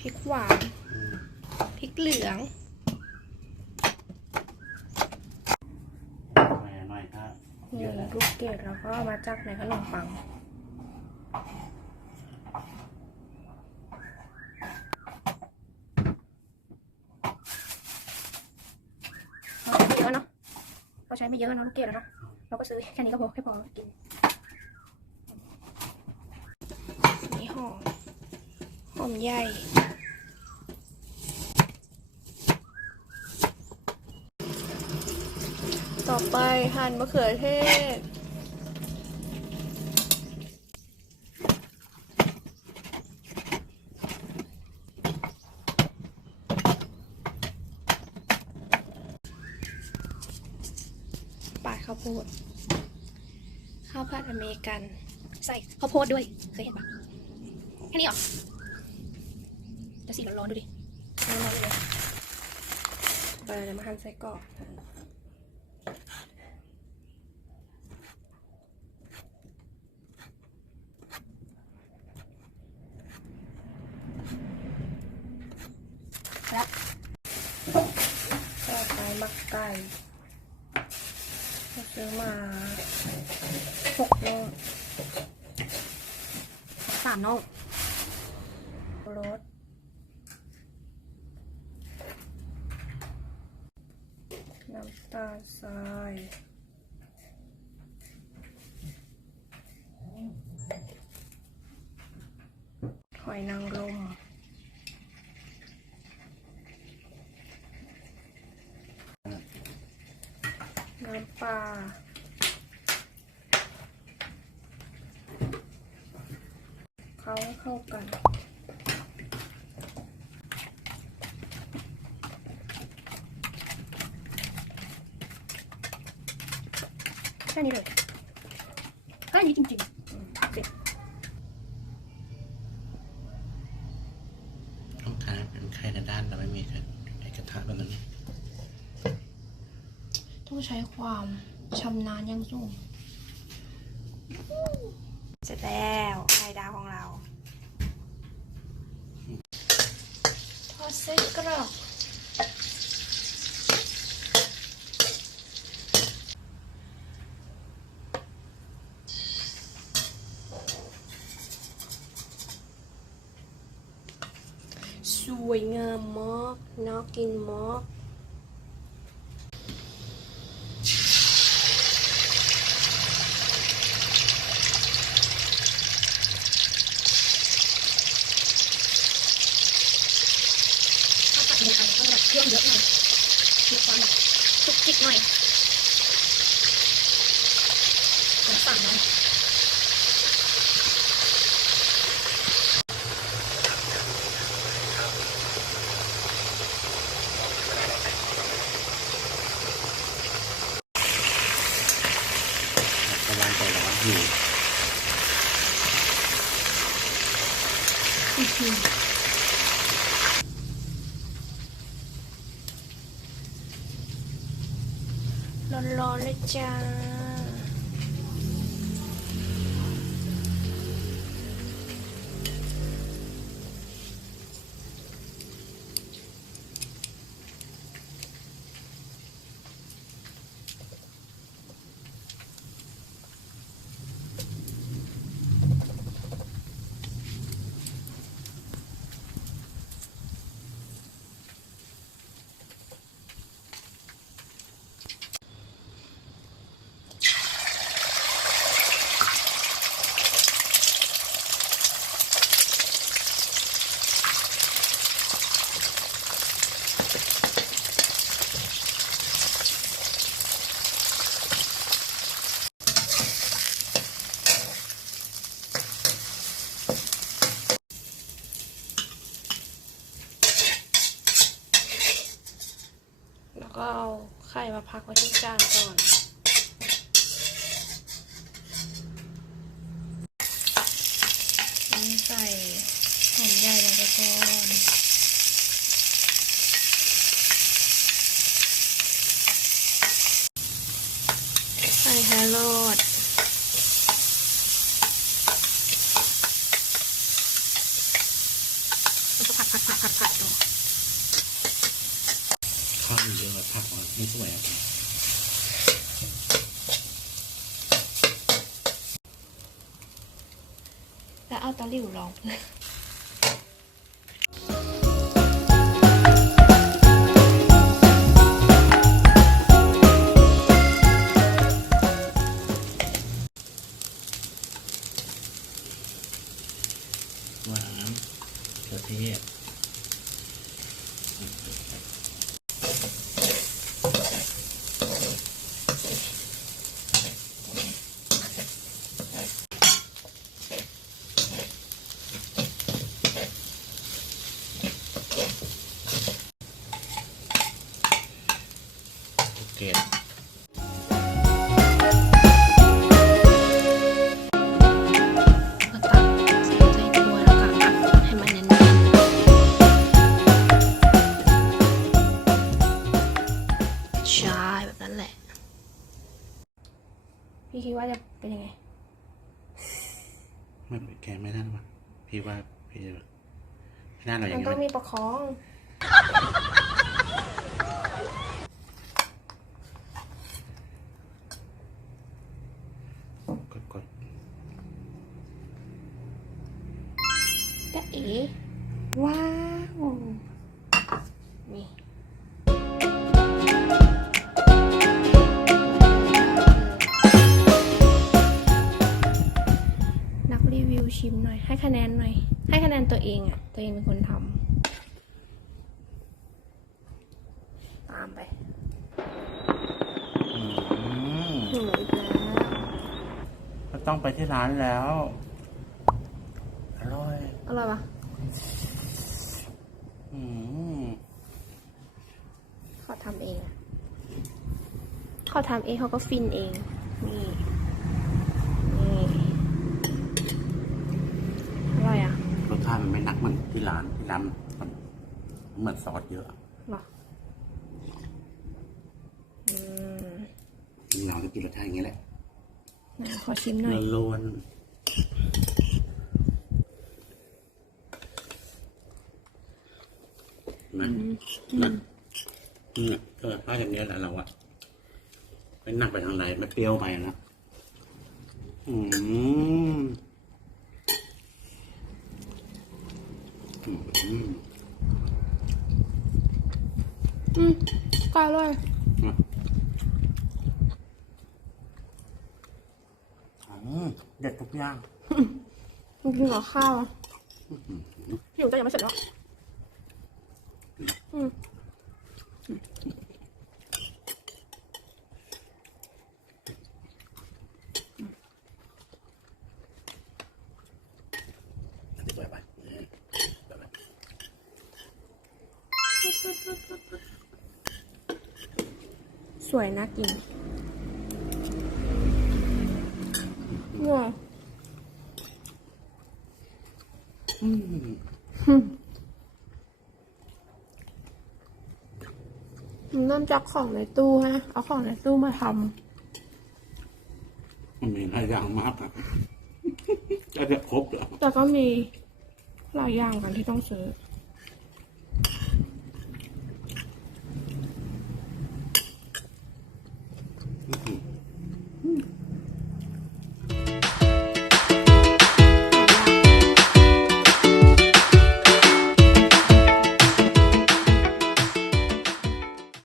พริกหวานอืมพริกเหลืองแหม่หน่อยครับนี่เยอะแล้วลูกเกดแล้วก็เอามาจากในขนมปังเอาไม่เยอะเนาะเราใช้ไม่เยอะเนาะลูกเกดแล้วเนาะเราก็ซื้อแค่นี้ก็พอแค่พอกินนี่หอม หอมใหญ่ต่อไปหั่นมะเขือเทศปาดข้าวโพด ข้าวผัดอเมริกัน ใส่ข้าวโพดด้วย เคยเห็นปะแค่นี้หรอ จะสีร้อนๆดูดิร้อนๆเลยไปเดี๋ยวมาหั่นใส่กรอกแล้วก็ไปมักไก่ก็ซื้อมาหกน่องสามน่องรสน้ำ ตาลทรายหอยนางรมน้ำปลาเขาให้เข้ากัน แค่นี้เลยแค่นี้จริงๆอืมเสร็จต้องทานเป็นไข่ในด้านแต่ไม่มีไอ้กระทะแบบนั้นต้องใช้ความชำนาญอยังสูงเสร็จแล้วไข่ดาวของเราทอดเส้นกรอบ สวยงามมากน่ากินมากข้าวผัดเนี่ยค่ะต้องแบบเครื่องเยอะหน่อยมีความแบบจุกจิกหน่อยน้ำสั่งหน่อย สบายใจร้อนอยู่ ร้อน พักไว้ที่จานก่อนใส่หอมใหญ่ลงไปก่อนใส่แครอทแล้วก็ผัดผัดผัด มีเยอะผักมันไม่สวยครับแล้วเอาตะหลิวลอง เป็นยังไง ไม่แกไม่ได้หรอพี่ว่าพี่จะพี่น่าเราอมัย่านงต้องนี้มีประคองกดกดจะเอ๋ว้าว นี่นั ชิมหน่อย ให้คะแนนหน่อย ให้คะแนนตัวเองอะตัวเองเป็นคนทำตามไปอืมหนูอีกแล้วก็ต้องไปที่ร้านแล้ว อร่อย อร่อยปะอืมเขาทำเองอะเขาทำเองเขาก็ฟินเอง นี่ นี่ อร่อยอะ รสชาติ มันไม่หนักเหมือนที่ร้านที่ร้านมันเหมือนซอสเยอะหรออืมที่ร้านก็กินรสชาติอย่างนี้แหละไหนขอชิมหน่อยล้วนๆนะนะเนี่ยก็ถ้าอย่างนี้แหละเราอะไม่หนักไปทางใดไม่เปรี้ยวไปนะอืม อืมอืมก็อร่อยอืมเด็ดทุกอย่างจริงๆเหรอข้าวอะหิวแต่ยังไม่เสร็จหรอกอืม อันนี้ไปไปเนี่ยไปไป สวยน่ากินว้าวอืมมันเริ่มจากของในตู้ฮะเอาของในตู้มาทมันมีหลายอย่างมากอะจะจะครบเหรอำแต่ก็มีหลายอย่างกันที่ต้องซื้อ